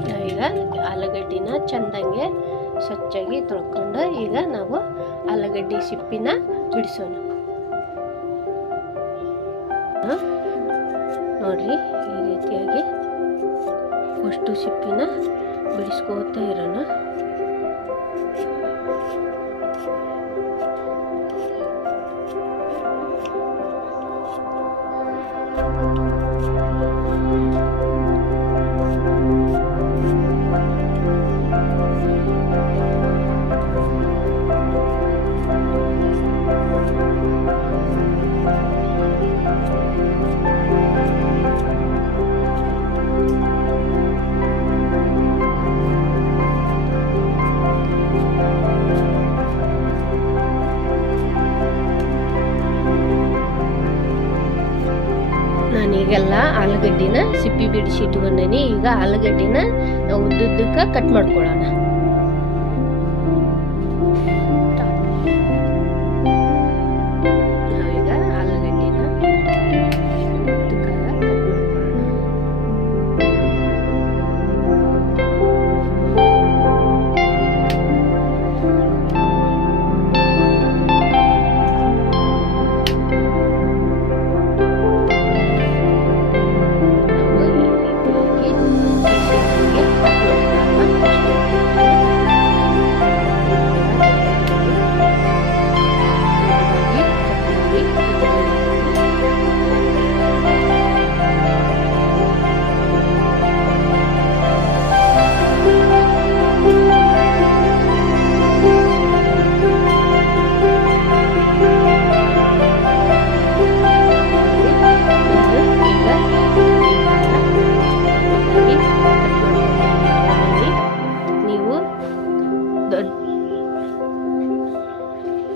ನಾವೀಗ ಆಲೂಗಡ್ಡಿನ ಚೆಂದಂಗೆ ಸ್ವಚ್ಛಾಗಿ ತೊಳ್ಕೊಂಡು ಈಗ ನಾವು ಆಲೂಗಡ್ಡೆ ಸಿಪ್ಪಿನ ಬಿಡಿಸೋಣ? ನೋಡ್ರಿ, ಈ ರೀತಿಯಾಗಿ ಅಷ್ಟು ಸಿಪ್ಪಿನ ಬಿಡಿಸ್ಕೋತಾ ಇರೋಣ ನಾನೀಗೆಲ್ಲ ಆಲೂಗಡ್ಡಿನ ಸಿಪ್ಪಿ ಬಿಡಿಸಿ ಇಟ್ಕೊಂಡೇನಿ. ಈಗ ಆಲೂಗಡ್ಡಿನ ಉದ್ದುದ್ದಕ್ಕೆ ಕಟ್ ಮಾಡ್ಕೊಳ್ಳೋಣ.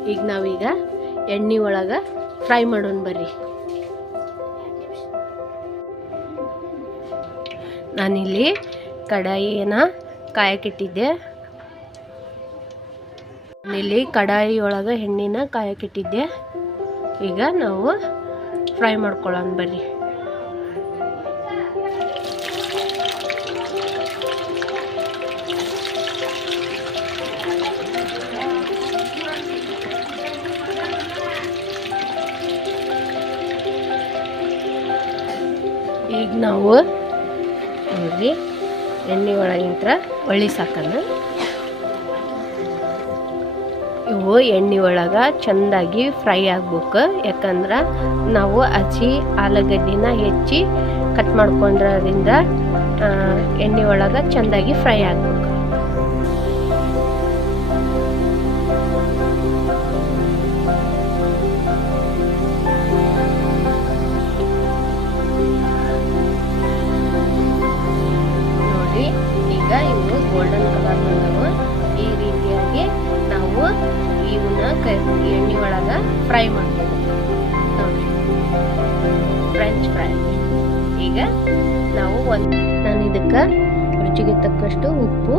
ಈಗ ನಾವೀಗ ಎಣ್ಣೆ ಒಳಗೆ ಫ್ರೈ ಮಾಡೋಣ ಬರ್ರಿ. ನಾನಿಲ್ಲಿ ಕಡಾಯಿನ ಕಾಯಕ್ಕಿಟ್ಟಿದ್ದೆ ನಾನಿಲ್ಲಿ ಕಡಾಯಿ ಒಳಗೆ ಎಣ್ಣೆನ ಕಾಯಕ್ಕಿಟ್ಟಿದ್ದೆ ಈಗ ನಾವು ಫ್ರೈ ಮಾಡ್ಕೊಳ್ಳೋಣ ಬರ್ರಿ. ಈಗ ನಾವು ನೋಡ್ರಿ, ಎಣ್ಣೆ ಒಳಗಿಂತ್ರ ಒಳ್ಳಿ ಸಾಕಲ್ಲ ಇವು ಎಣ್ಣೆ ಒಳಗೆ ಚೆಂದಾಗಿ ಫ್ರೈ ಆಗ್ಬೇಕು. ಯಾಕಂದ್ರೆ ನಾವು ಹಸಿ ಆಲೂಗಡ್ಡಿನ ಹೆಚ್ಚಿ ಕಟ್ ಮಾಡ್ಕೊಂಡ್ರಿಂದ ಎಣ್ಣೆ ಒಳಗೆ ಚೆಂದಾಗಿ ಫ್ರೈ ಆಗ್ಬೇಕು. ಫ್ರೈ ಮಾಡ್ಬೇಕು ಫ್ರೆಂಚ್ ಫ್ರೈ ಈಗ ನಾವು ಒಂದು ನಾನು ಇದಕ್ಕೆ ರುಚಿಗೆ ತಕ್ಕಷ್ಟು ಉಪ್ಪು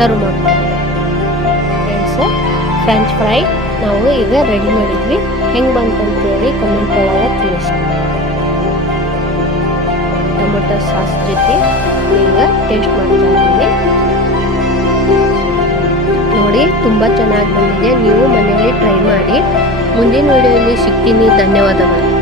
ಸರ್ವ್ ಫ್ರೆಂಡ್ಸ್ ಫ್ರೆಂಚ್ ಫ್ರೈ ನಾವು ಈಗ ರೆಡಿ ಮಾಡಿದ್ವಿ. ಹೆಂಗೆ ಬಂತು ಅಂತೇಳಿ ಕಮೆಂಟ್ ಒಳಗೆ ತಿಳಿಸಿ. ಟೊಮೊಟೊ ಸಾಸ್ ಜೊತೆ ಈಗ ಟೇಸ್ಟ್ ಮಾಡ್ತಾ ನೋಡಿ, ತುಂಬ ಚೆನ್ನಾಗಿ ಬಂದಿದೆ. ನೀವು ಮನೆಯಲ್ಲಿ ಟ್ರೈ ಮಾಡಿ. ಮುಂದಿನ ವಿಡಿಯೋದಲ್ಲಿ ಸಿಗ್ತೀನಿ. ಧನ್ಯವಾದಗಳು.